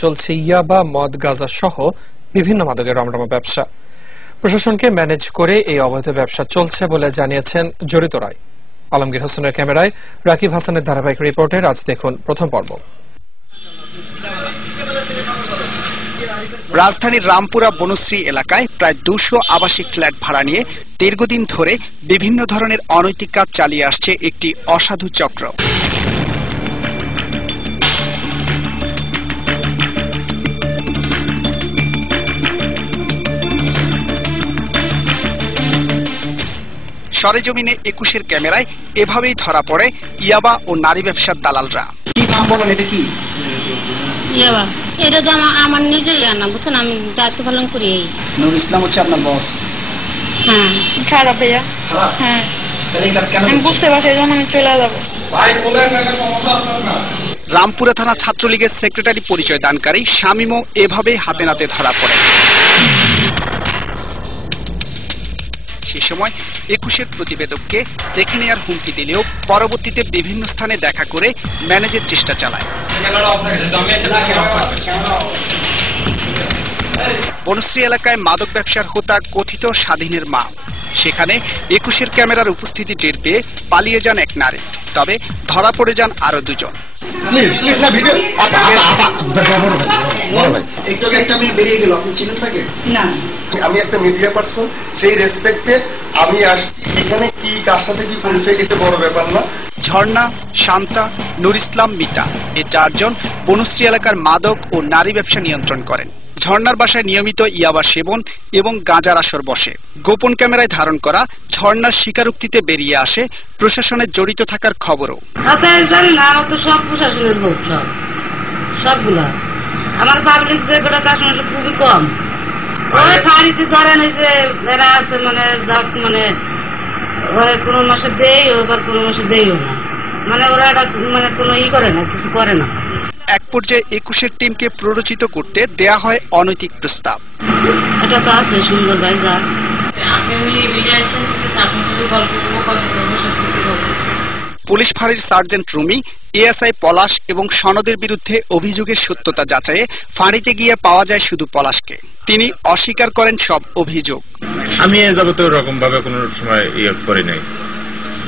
চলছে ইয়াবা, মদ, গাঁজা সহ বিভিন্ন মাদকের রমরমা ব্যবসা। প্রশাসনকে ম্যানেজ করে এই অবৈধ ব্যবসা চলছে বলে জানিয়েছেন জড়িতরাই। আলমগীর হোসেনের ক্যামেরায় রাকিব হাসানের ধারাবাহিক রিপোর্টের আজ দেখুন প্রথম পর্ব। রাজধানীর রামপুরা বনশ্রী এলাকায় প্রায় ২০০ আবাসিক ফ্ল্যাট ভাড়া নিয়ে দীর্ঘদিন ধরে বিভিন্ন ধরনের অনৈতিক কাজ চালিয়ে আসছে একটি অসাধু চক্র। সরেজমিনে ২১-এর ক্যামেরায় এভাবেই ধরা পড়ে ইয়াবা ও নারী ব্যবসার দালালরা। কি নাম বলেন, এটা কি? ইয়াবা, এটা তো আমার নিজেই আনা, বুঝছেন, আমি দায়িত্ব পালন করি। নুর ইসলাম হচ্ছে আপনার বস? হ্যাঁ। খারাপ ভাইয়া। হ্যাঁ, আমি বুঝতে পারছি, এই জন্য আমি চলে যাবো। রামপুরা থানা ছাত্রলীগের সেক্রেটারি পরিচয় দানকারী শামীমও এভাবে হাতে নাতে ধরা পড়ে। সে সময় ২১-এর প্রতিবেদককে দেখে নেওয়ার হুমকি দিলেও পরবর্তীতে বিভিন্ন স্থানে দেখা করে ম্যানেজের চেষ্টা চালায়। বনশ্রী এলাকায় মাদক ব্যবসার হোতা কথিত স্বাধীনের মা। সেখানে ২১-এর ক্যামেরার উপস্থিতি টের পেয়ে পালিয়ে যান এক নারী, তবে ধরা পড়ে যান আরো দুজন। আমি একটা মিডিয়া পার্সন, সেই রেসপেক্টে আমি আসছি। এখানে কি কার সাথে কি পরিচয়, এটা বড় ব্যাপার না। ঝর্ণা, শান্তা, নুর ইসলাম, মিতা এই চারজন বনশ্রী এলাকার মাদক ও নারী ব্যবসা নিয়ন্ত্রণ করেন। ঝর্ণার বাসায় নিয়মিত ইয়াবা সেবন এবং গাঁজার আসর বসে। গোপন ক্যামেরায় ধারণ করা ঝর্ণার স্বীকারোক্তিতে বেরিয়ে আসে প্রশাসনের জড়িত থাকার খবরও। সব প্রশাসনের লোক, সবগুলা আমার পাবলিক যে গোটা কাজ খুবই কম। ওই ফাঁড়িতে ধরেন এই যে এরা আছে, মানে যাক, মানে কোনো মাসে দেয়, আবার কোনো মাসে দেয়ও না, মানে ওরা মানে কোনো ই করে না, কিছু করে না। এক পর্যায়ে ২১-এর টিমকে প্ররোচিত করতে দেয়া হয় অনৈতিক প্রস্তাব। এটা তো আছে সুন্দর ভাই, যা পুলিশ ফাঁড়ির সার্জেন্ট রুমি, এএসআই পলাশ এবং সনদের বিরুদ্ধে অভিযোগের সত্যতা যাচাইয়ে ফাঁড়িতে গিয়ে পাওয়া যায় শুধু পলাশকে। তিনি অস্বীকার করেন সব অভিযোগ। আমি এ জগতে ওরকম ভাবে কোনো সময় ইয়ে করি নাই,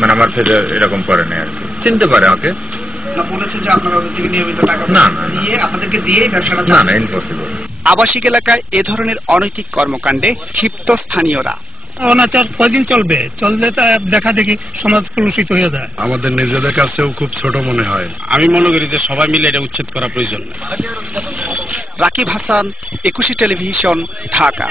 মানে আমার ফেজে এরকম করে নাই আর কি। চিনতে পারে আমাকে, আবাসিক এলাকায় এ ধরনের অনৈতিক কর্মকাণ্ডে ক্ষিপ্ত স্থানীয়রা। অনাচার কয়দিন চলবে? চললে দেখা দেখি সমাজ কলুষিত হয়ে যায়। আমাদের নিজেদের কাছেও খুব ছোট মনে হয়। আমি মনে করি যে সবাই মিলে এটা উচ্ছেদ করা প্রয়োজন। রাকিব হাসান, ২১ টেলিভিশন, ঢাকা।